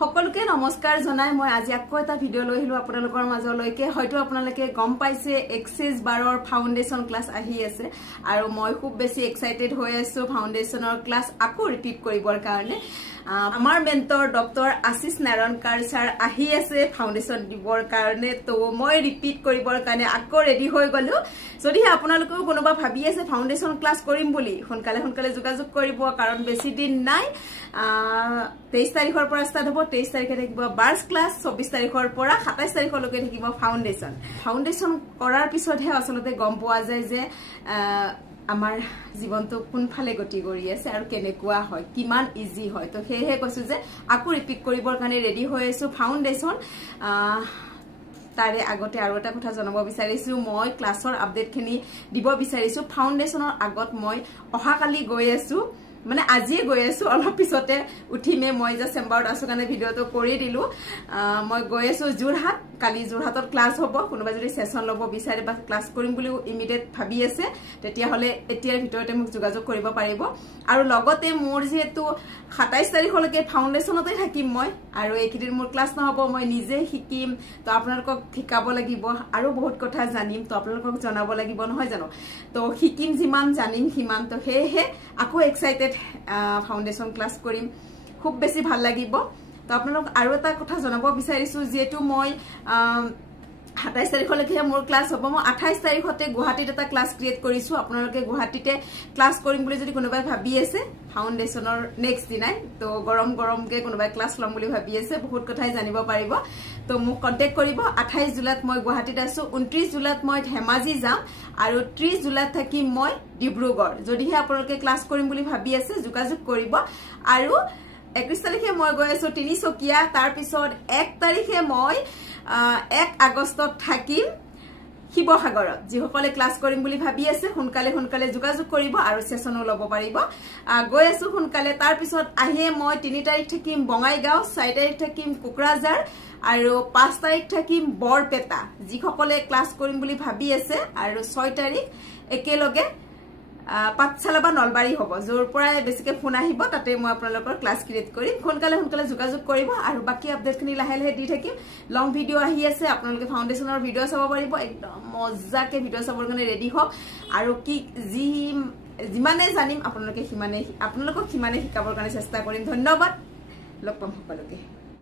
সকলোকে নমস্কাৰ জনাই মই আজি আকৌ এটা ভিডিও লৈ আহিলো আপোনালোকৰ মাজলৈকে হয়তো আপোনালোকে গম পাইছে এক্সেস 12 ৰ ফাউন্ডেশন ক্লাস আহি আছে আৰু মই খুব বেছি এক্সাইটেড হৈ আছো ফাউন্ডেশনৰ ক্লাস আকৌ ৰিপিট কৰিবৰ কাৰণে আমাৰ মেন্টৰ ডক্টৰ আশিস নাৰায়ণকাৰ স্যাৰ আহি আছে ফাউন্ডেশন দিবৰ কাৰণে তো মই ৰিপিট কৰিবৰ কাৰণে আকৌ ৰেডি হৈ গলো যদি আপোনালোকেও কোনোবা ভাবি আছে ফাউন্ডেশন ক্লাস কৰিম বুলি সোনকালে যোগাযোগ কৰিব কাৰণ বেছি দিন নাই 23 তাৰিখৰ পৰা ষ্টাৰ্ট হ'ব 23 তাৰিখে থাকিব বাৰ্স ক্লাস 24 তাৰিখৰ পৰা 27 তাৰিখলৈকে থাকিব ফাউন্ডেশন কৰাৰ পিছতহে আসলতে গম পোৱা যায় যে আমাৰ জীৱনটো কোনফালে গতি কৰি আছে আৰু কেনেকুৱা হয় কিমান ইজি হয় তো হেহে কৈছো যে আকৌ ৰিপিট কৰিবৰ কাৰণে ৰেডি হৈ আছো ফাউন্ডেশন তাৰে আগতে আৰু এটা কথা জনাব বিচাৰিছো মই ক্লাছৰ আপডেটখিনি দিব বিচাৰিছো ফাউন্ডেশনৰ আগত মই অহাকালি গৈ আছো মানে আজিয়ে গৈ আছো অলপ পিছতে উঠিমে মই যে চেম্বাৰত আছো কাৰণে ভিডিওটো কৰি দিলো মই গৈ আছো জুৰহাট কালি জুৰহাটত ক্লাছ হ'ব কোনোবা যদি সেশন লব বিচাৰে বা ক্লাছ কৰিম বুলি ইমিডিয়েট ভাবি আছে তেতিয়া হলে এতিয়াৰ ভিতৰতে মোক যোগাযোগ কৰিব পাৰিব আৰু লগতে মোৰ যেহেতু 27 তাৰিখলৈকে ফাউন্ডেশনতে থাকিম মই আৰু এইকিদিন মোৰ ক্লাছ নহব মই নিজে শিকিম তো আপোনালোকক শিকাব লাগিব আৰু বহুত কথা জানিম তো আপোনালোকক জনাব লাগিব নহয় জানো তো শিকিম যিমান জানিম সিমান তো হেহে আকৌ এক্সাইটেড ফাউন্ডেশন ক্লাস কৰিম খুব বেছি ভাল লাগিব তো আপোনালোক আৰু এটা কথা জনাব বিচাৰিছো যেটো মই 27 তাৰিখলৈকে মোৰ ক্লাস হ'ব মই 28 তাৰিখতে গুৱাহাটীত এটা ক্লাস ক্ৰিয়েট কৰিছো আপোনালোকে গুৱাহাটীতে ক্লাস কৰিম বুলি যদি কোনোবাই ভাবি আছে ফাউন্ডেশনৰ নেক্সট দিনাই তো গৰমকে কোনোবাই ক্লাস লম বুলি ভাবি আছে বহুত কথাই জানিব পাৰিব তো মোক কন্টাক্ট কৰিব 28 জুলাইত মই গুৱাহাটীত আছো 29 জুলাইত মই ধেমাজি যাম আৰু 30 জুলাইত থাকি মই ডিব্ৰুগড় যদিহে আপোনালোকে ক্লাস কৰিম বুলি ভাবি আছে যোগাযোগ কৰিব আৰু 21 তাৰিখে মই গৈ আছো তিনিচকিয়া তাৰ পিছত 1 তাৰিখে মই 1 আগষ্টত থাকিম শিৱসাগৰত যিসকলে ক্লাস কৰিম বুলি ভাবি আছে সোনকালে যোগাযোগ কৰিব আৰু সেশনো লব পাৰিব গৈ আছো সোনকালে তাৰ পিছত আহে মই 3 তাৰিখ থাকিম বঙাইগাঁও 4 তাৰিখ থাকিম কোকৰাঝাৰ আৰু 5 তাৰিখ থাকিম বৰপেটা যিসকলে ক্লাস কৰিম বুলি ভাবি আছে আৰু 6 তাৰিখ একেলগে পাঠশালা বা নলবাৰী হ'ব জোৰ পৰা বেছিকে ফোন আহিব তাতে মই আপোনালোকৰ ক্লাস ক্ৰিয়েট কৰিম সোনকালে যোগাযোগ কৰিব আৰু বাকি আপডেটখিনি লাহে দি থাকিম লং ভিডিও আহি আছে আপোনালোকে ফাউন্ডেশনৰ ভিডিও চাব পাৰিব একদম মজাকে ভিডিও চাবৰ কাৰণে ৰেডি হওক আৰু কি যিমানে জানিম আপোনালোকক সিমানে শিকাবৰ কাৰণে চেষ্টা কৰিম ধন্যবাদ লগ পাম সকলোকে